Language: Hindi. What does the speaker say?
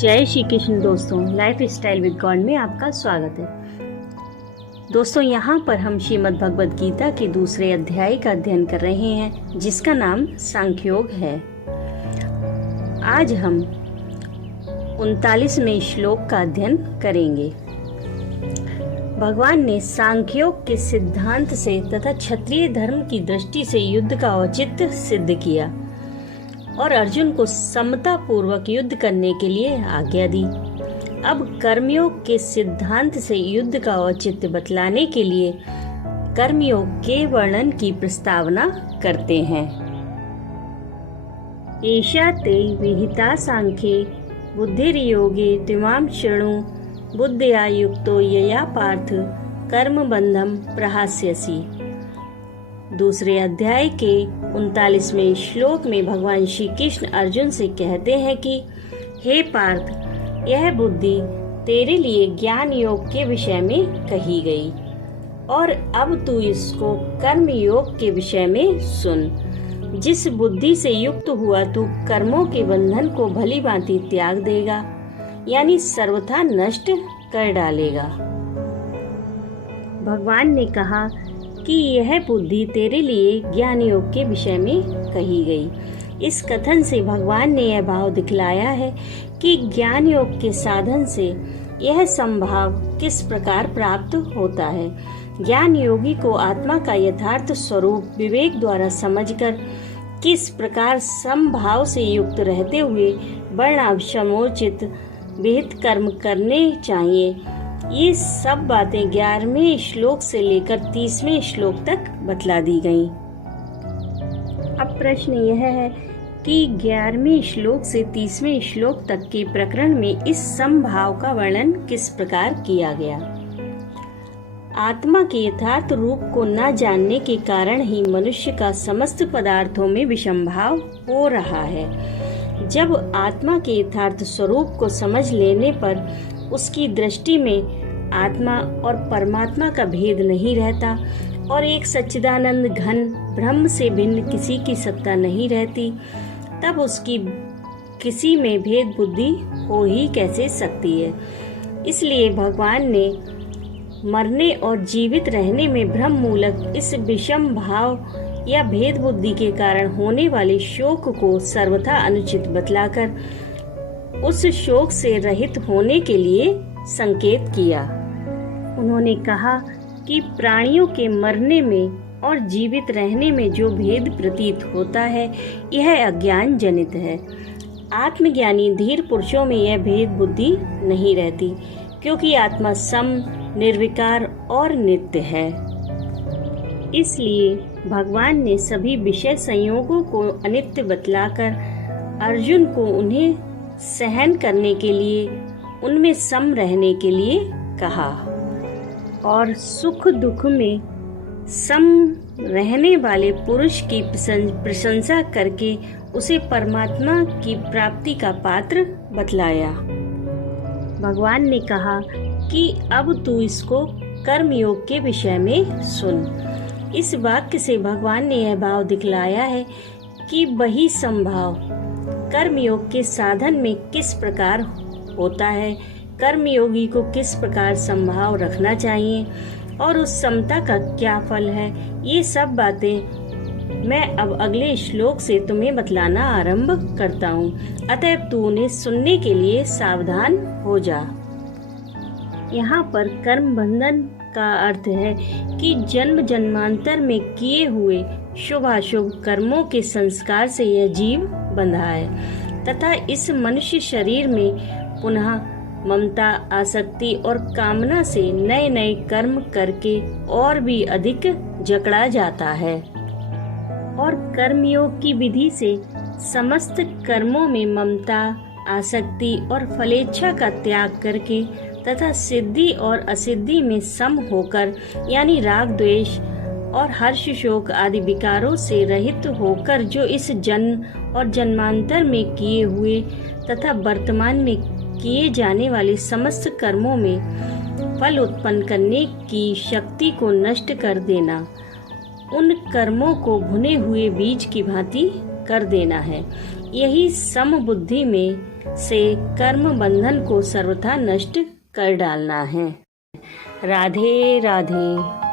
जय श्री कृष्ण दोस्तों, लाइफ स्टाइल विद गॉड में आपका स्वागत है। दोस्तों, यहाँ पर हम श्रीमद् भगवद गीता के दूसरे अध्याय का अध्ययन कर रहे हैं, जिसका नाम सांख्योग है। आज हम 39वें श्लोक का अध्ययन करेंगे। भगवान ने सांख्योग के सिद्धांत से तथा क्षत्रिय धर्म की दृष्टि से युद्ध का औचित्य सिद्ध किया और अर्जुन को समता पूर्वक युद्ध करने के लिए आज्ञा दी। अब कर्मयोग के सिद्धांत से युद्ध का औचित्य बतलाने के लिए कर्मयोग के वर्णन की प्रस्तावना करते हैं। एषा ते विहिता सांख्ये बुद्धिर्योगे त्विमां शृणु बुद्धिया युक्तो यया पार्थ कर्म बंधम प्रहास्यसि। दूसरे अध्याय के 39वें श्लोक में भगवान श्री कृष्ण अर्जुन से कहते हैं कि हे पार्थ, यह बुद्धि तेरे लिए ज्ञान योग के विषय में कही गई और अब तू इसको कर्म योग के विषय में सुन। जिस बुद्धि से युक्त हुआ तू कर्मों के बंधन को भली भांति त्याग देगा, यानी सर्वथा नष्ट कर डालेगा। भगवान ने कहा कि यह बुद्धि तेरे लिए ज्ञान योग के विषय में कही गई। इस कथन से भगवान ने यह भाव दिखलाया है कि ज्ञान योग के साधन से यह संभाव किस प्रकार प्राप्त होता है। ज्ञान योगी को आत्मा का यथार्थ स्वरूप विवेक द्वारा समझकर किस प्रकार समभाव से युक्त रहते हुए वर्णाश्रमोचित विहित कर्म करने चाहिए, ये सब बातें 11वें श्लोक से लेकर 30वें श्लोक तक बतला दी गईं। अब प्रश्न यह है कि 11वें श्लोक से 30वें श्लोक तक के प्रकरण में इस समभाव का वर्णन किस प्रकार किया गया। आत्मा के यथार्थ रूप को न जानने के कारण ही मनुष्य का समस्त पदार्थों में विषमभाव हो रहा है। जब आत्मा के यथार्थ स्वरूप को समझ लेने पर उसकी दृष्टि में आत्मा और परमात्मा का भेद नहीं रहता और एक सच्चिदानंद घन ब्रह्म से भिन्न किसी की सत्ता नहीं रहती, तब उसकी किसी में भेद बुद्धि हो ही कैसे सकती है। इसलिए भगवान ने मरने और जीवित रहने में भ्रम मूलक इस विषम भाव या भेद बुद्धि के कारण होने वाले शोक को सर्वथा अनुचित बतलाकर उस शोक से रहित होने के लिए संकेत किया। उन्होंने कहा कि प्राणियों के मरने में और जीवित रहने में जो भेद प्रतीत होता है, यह अज्ञान जनित है। आत्मज्ञानी धीर पुरुषों में यह भेद बुद्धि नहीं रहती, क्योंकि आत्मा सम, निर्विकार और नित्य है। इसलिए भगवान ने सभी विषय संयोगों को अनित्य बतलाकर अर्जुन को उन्हें सहन करने के लिए, उनमें सम रहने के लिए कहा और सुख दुख में सम रहने वाले पुरुष की प्रशंसा करके उसे परमात्मा की प्राप्ति का पात्र बतलाया। भगवान ने कहा कि अब तू इसको कर्म योग के विषय में सुन। इस वाक्य से भगवान ने यह भाव दिखलाया है कि वही संभाव कर्मयोग के साधन में किस प्रकार होता है, कर्मयोगी को किस प्रकार संभाव रखना चाहिए और उस समता का क्या फल है। ये सब बातें मैं अब अगले श्लोक से तुम्हें बतलाना आरंभ करता हूँ, अतएव तू उन्हें सुनने के लिए सावधान हो जा। यहाँ पर कर्म बंधन का अर्थ है कि जन्म जन्मांतर में किए हुए शुभ अशुभ कर्मों के संस्कार से यह जीव बंधा है तथा इस मनुष्य शरीर में पुनः ममता, आसक्ति और कामना से नए नए कर्म करके और भी अधिक जकड़ा जाता है। और कर्मयोग की विधि से समस्त कर्मों में ममता, आसक्ति और फलेच्छा का त्याग करके तथा सिद्धि और असिद्धि में सम होकर, यानी राग द्वेष और हर्ष शोक आदि विकारों से रहित होकर, जो इस जन्म और जन्मांतर में किए हुए तथा वर्तमान में किए जाने वाले समस्त कर्मों में फल उत्पन्न करने की शक्ति को नष्ट कर देना, उन कर्मों को भुने हुए बीज की भांति कर देना है। यही सम बुद्धि में से कर्म बंधन को सर्वथा नष्ट कर डालना है। राधे राधे।